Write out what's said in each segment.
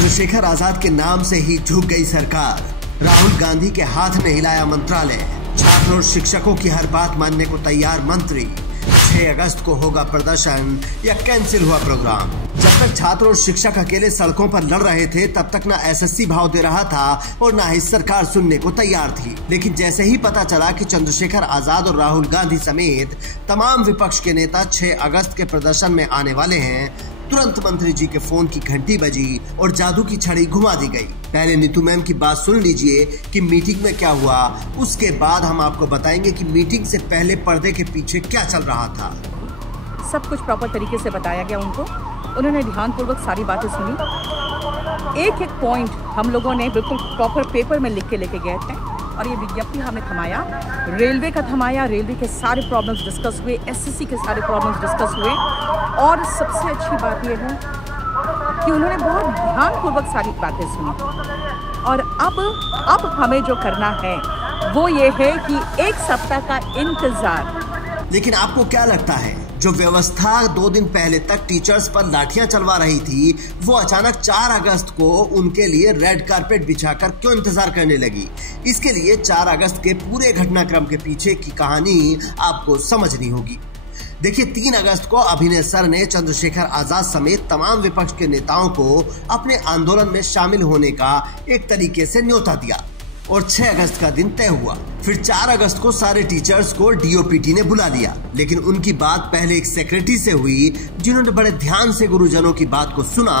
चंद्रशेखर आजाद के नाम से ही झुक गई सरकार। राहुल गांधी के हाथ में हिलाया मंत्रालय। छात्र और शिक्षकों की हर बात मानने को तैयार मंत्री। 6 अगस्त को होगा प्रदर्शन या कैंसिल हुआ प्रोग्राम। जब तक छात्र और शिक्षक अकेले सड़कों पर लड़ रहे थे तब तक ना एसएससी भाव दे रहा था और ना ही सरकार सुनने को तैयार थी। लेकिन जैसे ही पता चला कि चंद्रशेखर आजाद और राहुल गांधी समेत तमाम विपक्ष के नेता 6 अगस्त के प्रदर्शन में आने वाले हैं, तुरंत मंत्री जी के फोन की घंटी बजी और जादू की छड़ी घुमा दी गई। पहले नीतू मैम की बात सुन लीजिए कि मीटिंग में क्या हुआ, उसके बाद हम आपको बताएंगे कि मीटिंग से पहले पर्दे के पीछे क्या चल रहा था। सब कुछ प्रॉपर तरीके से बताया गया उनको, उन्होंने ध्यानपूर्वक सारी बातें सुनी। एक एक पॉइंट हम लोगों ने बिल्कुल प्रॉपर पेपर में लिख के लेके गए थे और ये विज्ञप्ति हमने थमाया। रेलवे का थमाया, रेलवे के सारे प्रॉब्लम्स डिस्कस हुए, एसएससी के सारे प्रॉब्लम्स डिस्कस हुए और सबसे अच्छी बात यह है कि उन्होंने बहुत ध्यानपूर्वक सारी बातें सुनी। और अब हमें जो करना है वो ये है कि 1 सप्ताह का इंतजार। लेकिन आपको क्या लगता है, जो व्यवस्था 2 दिन पहले तक टीचर्स पर लाठियां चलवा रही थी, वो अचानक 4 अगस्त को उनके लिए रेड कारपेट बिछाकर क्यों इंतजार करने लगी? इसके लिए 4 अगस्त के पूरे घटनाक्रम के पीछे की कहानी आपको समझनी होगी। देखिए, 3 अगस्त को अभिनय सर ने चंद्रशेखर आजाद समेत तमाम विपक्ष के नेताओं को अपने आंदोलन में शामिल होने का एक तरीके से न्योता दिया और 6 अगस्त का दिन तय हुआ। फिर 4 अगस्त को सारे टीचर्स को डीओपीटी ने बुला लिया, लेकिन उनकी बात पहले एक सेक्रेटरी से हुई जिन्होंने बड़े ध्यान से गुरुजनों की बात को सुना।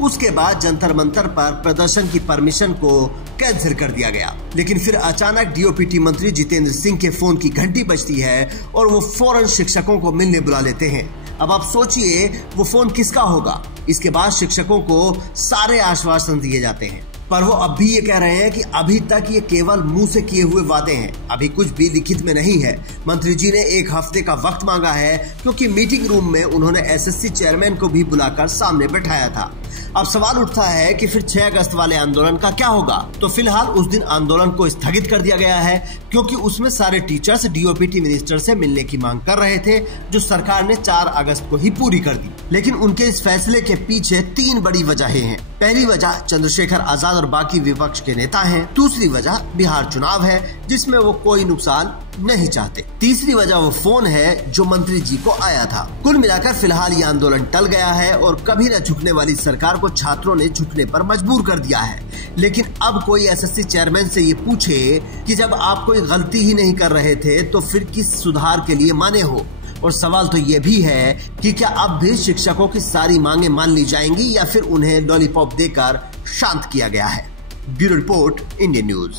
उसके बाद जंतर मंतर पर प्रदर्शन की परमिशन को कैंसिल कर दिया गया। लेकिन फिर अचानक डीओपीटी मंत्री जितेंद्र सिंह के फोन की घंटी बजती है और वो फौरन शिक्षकों को मिलने बुला लेते हैं। अब आप सोचिए वो फोन किसका होगा। इसके बाद शिक्षकों को सारे आश्वासन दिए जाते हैं, पर वो अब भी ये कह रहे हैं कि अभी तक ये केवल मुंह से किए हुए वादे हैं, अभी कुछ भी लिखित में नहीं है। मंत्री जी ने 1 हफ्ते का वक्त मांगा है क्योंकि मीटिंग रूम में उन्होंने एसएससी चेयरमैन को भी बुलाकर सामने बैठाया था। अब सवाल उठता है कि फिर 6 अगस्त वाले आंदोलन का क्या होगा? तो फिलहाल उस दिन आंदोलन को स्थगित कर दिया गया है क्योंकि उसमें सारे टीचर्स डीओपीटी मिनिस्टर से मिलने की मांग कर रहे थे, जो सरकार ने 4 अगस्त को ही पूरी कर दी। लेकिन उनके इस फैसले के पीछे 3 बड़ी वजहें हैं। पहली वजह चंद्रशेखर आजाद और बाकी विपक्ष के नेता हैं। दूसरी वजह बिहार चुनाव है जिसमें वो कोई नुकसान नहीं चाहते। तीसरी वजह वो फोन है जो मंत्री जी को आया था। कुल मिलाकर फिलहाल ये आंदोलन टल गया है और कभी न झुकने वाली सरकार को छात्रों ने झुकने पर मजबूर कर दिया है। लेकिन अब कोई एसएससी चेयरमैन से ये पूछे कि जब आप कोई गलती ही नहीं कर रहे थे तो फिर किस सुधार के लिए माने हो? और सवाल तो ये भी है कि क्या अब भी शिक्षकों की सारी मांगे मान ली जाएंगी या फिर उन्हें लॉलीपॉप देकर शांत किया गया है? Bureau report, Indian news.